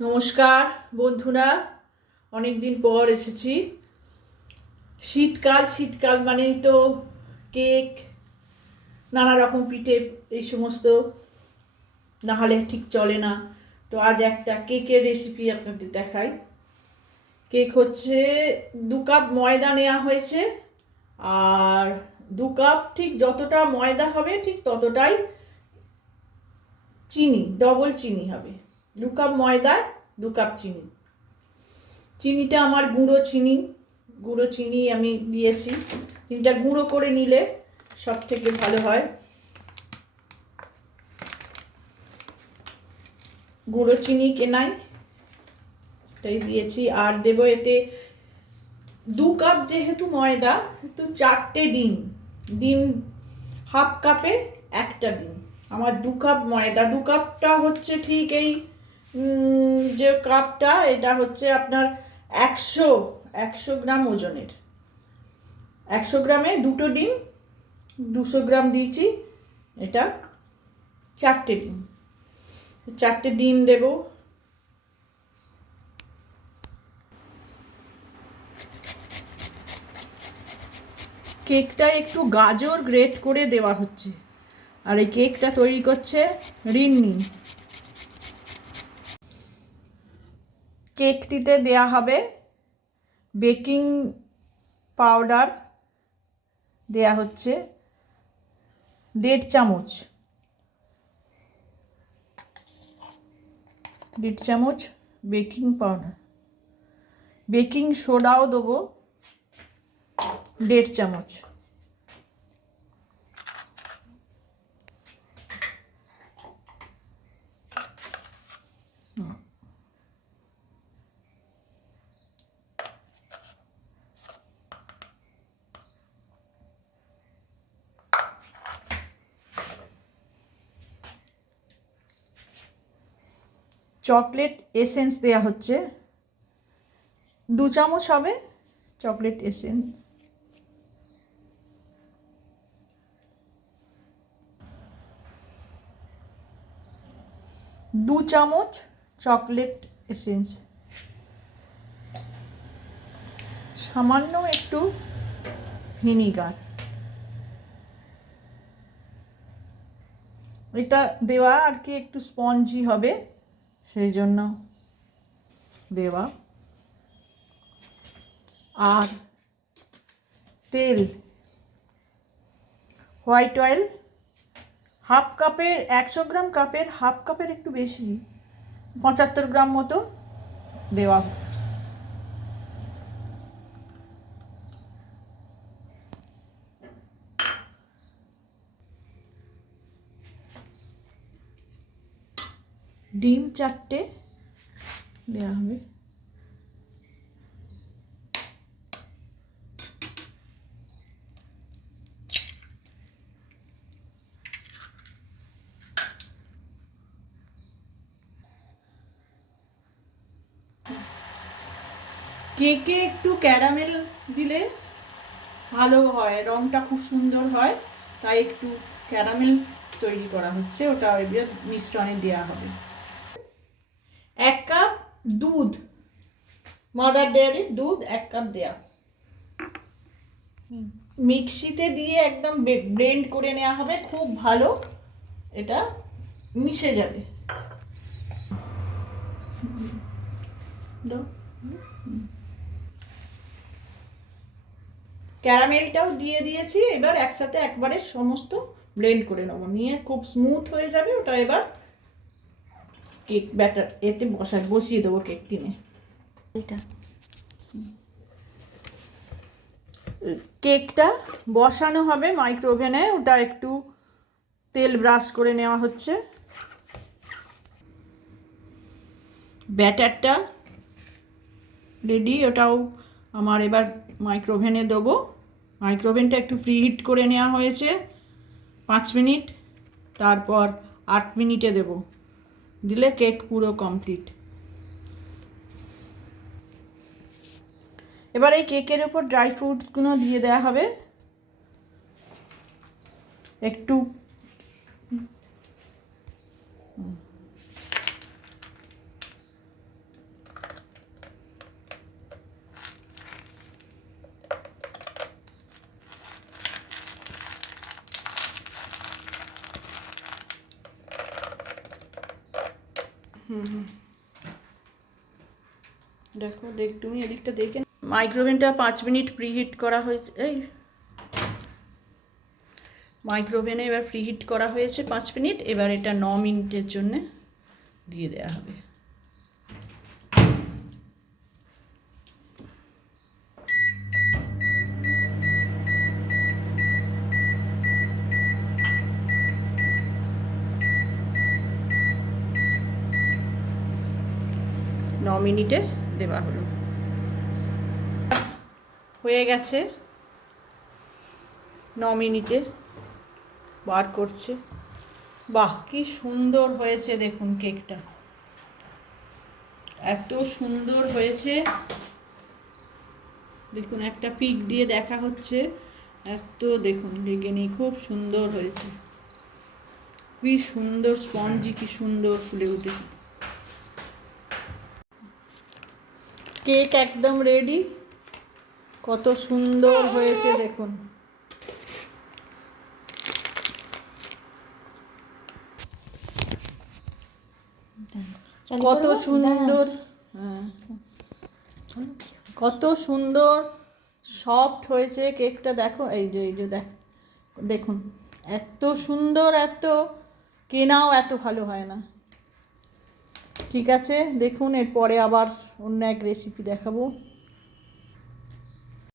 নমস্কার বন্ধুরা, অনেক দিন পর এসেছি। শীতকাল মানেই তো কেক, নানা রকম পিঠে, এই সমস্ত না হলে ঠিক চলে না। তো আজ একটা কেকের রেসিপি আপনাদের দেখাই। কেক হচ্ছে 2 কাপ ময়দা নেওয়া হয়েছে, আর 2 কাপ ঠিক যতটা ময়দা হবে ঠিক ততটাই চিনি, ডবল চিনি হবে। 2 কাপ ময়দায় 2 কাপ চিনি। চিনিটা আমার গুঁড়ো চিনি আমি দিয়েছি। চিনিটা গুঁড়ো করে নিলে সব থেকে ভালো হয়। গুঁড়ো চিনি কেনাই তাই দিয়েছি। আর দেবো এতে 2 কাপ, যেহেতু ময়দা, তো 4টে ডিম। ডিম হাফ কাপে একটা ডিম। আমার 2 কাপ ময়দা, 2 কাপটা হচ্ছে ঠিক এই যে কাপটা, এটা হচ্ছে আপনার 100 গ্রাম ওজনের। 100 গ্রামে 2টো ডিম, 200 গ্রাম দিয়েছি। এটা 4টে ডিম, 4টে ডিম দেব। কেকটা একটু গাজর গ্রেট করে দেওয়া হচ্ছে। আর এই কেকটা তৈরি করছে রিন্নি। কেকটিতে দেয়া হবে বেকিং পাউডার, দেয়া হচ্ছে 1.5 চামচ, 1.5 চামচ বেকিং পাউডার। বেকিং সোডাও দেবো 1.5 চামচ। চকলেট এসেন্স দেয়া হচ্ছে 2 চামচ হবে। চকলেট এসেন্স 2 চামচ চকলেট এসেন্স। সামান্য একটু ভিনিগার। এটা দেওয়া আর কি একটু স্পঞ্জি হবে, সেই জন্য দেওয়া। আর তেল, হোয়াইট অয়েল হাফ কাপের, 100 গ্রাম কাপের হাফ কাপের একটু বেশি, 75 গ্রাম মতো দেওয়া হচ্ছে। ডিম 4টে দেওয়া হবে। কেকে একটু ক্যারামেল দিলে ভালো হয়, রংটা খুব সুন্দর হয়, তাই একটু ক্যারামেল তৈরি করা হচ্ছে, ওটা এবার মিশ্রণে দেওয়া হবে। 1 কাপ দুধ, মাদার ডেয়ারির দুধ 1 কাপ দেয়া। মিক্সিতে দিয়ে একদম ব্লেন্ড করে নেওয়া হবে, খুব ভালো এটা মিশে যাবে। ক্যারামেলটাও দিয়ে দিয়েছি। এবার একসাথে একবারে সমস্ত ব্লেন্ড করে নেবো, নিয়ে খুব স্মুথ হয়ে যাবে ওটা। এবার কেক ব্যাটার এতে বসিয়ে দেবো কেক টিনে। এটা কেকটা বসানো হবে মাইক্রোওভেনে, ওটা একটু তেল ব্রাশ করে নেওয়া হচ্ছে। ব্যাটারটা রেডি, ওটাও আমার এবার মাইক্রোওভেনে দেবো। মাইক্রোওভেনটা একটু প্রিহিট করে নেওয়া হয়েছে 5 মিনিট, তারপর 8 মিনিটে দেব, দিলে কেক পুরো কমপ্লিট। এবার এই কেকের উপর ড্রাই ফ্রুটসগুলো দিয়ে দেওয়া হবে একটু। দেখো তুমি এদিকটা দেখে। মাইক্রোওভেনটা 5 মিনিট প্রিহিট করা হয়েছে। মাইক্রোওভেনে এবার প্রিহিট করা হয়েছে 5 মিনিট। এবার এটা 9 মিনিটের জন্য দিয়ে দেওয়া হবে। মিনিটে দেওয়া হলো। হয়ে গেছে 9 মিনিটে বার করছে। বাহ, কি সুন্দর হয়েছে দেখুন কেকটা, এত সুন্দর হয়েছে দেখুন। একটা পিক দিয়ে দেখা হচ্ছে, এত দেখুন লেগে নেই, খুব সুন্দর হয়েছে। কি সুন্দর স্পঞ্জি, কি সুন্দর ফুলে উঠেছে। কেক একদম রেডি, কত সুন্দর হয়েছে দেখুন। কত সুন্দর, কত সুন্দর সফট হয়েছে কেকটা। দেখো এই যে দেখুন, এত সুন্দর, এত কেনাও এত ভালো হয় না। ঠিক আছে, দেখুন এরপরে আবার অন্য এক রেসিপি দেখাবো।